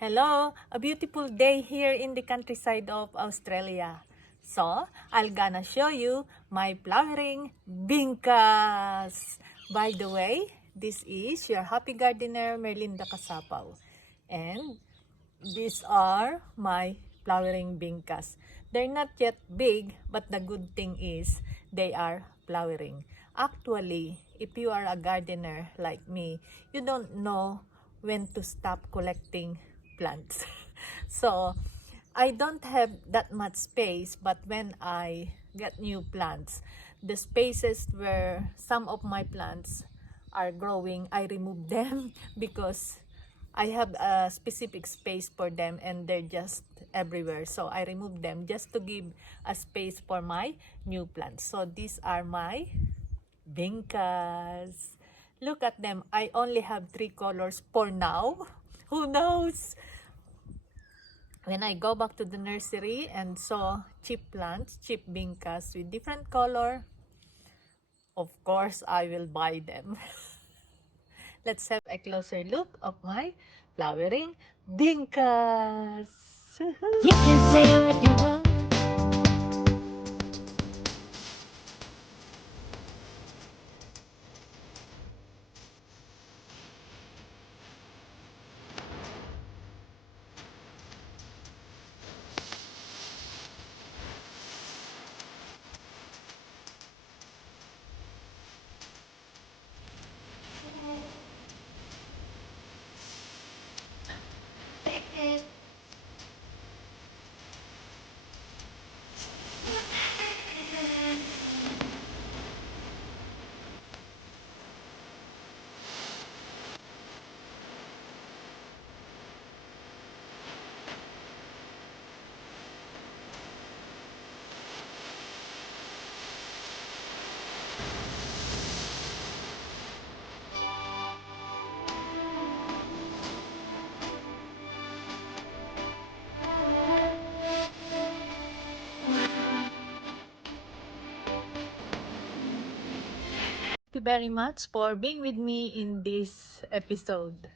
Hello, a beautiful day here in the countryside of Australia. So, I'm gonna show you my flowering bingkas. By the way, this is your happy gardener Merlinda Kasapaw. And these are my flowering bingkas. They're not yet big, but the good thing is they are flowering. Actually, if you are a gardener like me, you don't know when to stop collecting plants. So, I don't have that much space, but when I get new plants, the spaces where some of my plants are growing, I remove them because I have a specific space for them and they're just everywhere. So I remove them just to give a space for my new plants. So these are my bingkas. Look at them. I only have 3 colors for now. Who knows? When I go back to the nursery and saw cheap plants, cheap bingkas with different color, of course I will buy them. Let's have a closer look of my flowering bingkas. You can say what you want. Thank you very much for being with me in this episode.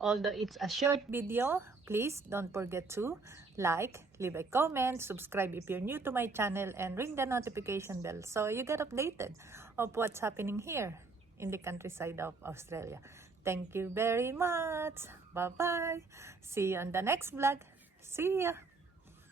Although it's a short video, please don't forget to like, leave a comment, subscribe if you're new to my channel, and ring the notification bell so you get updated of what's happening here in the countryside of Australia. Thank you very much. Bye-bye. See you on the next vlog. See ya.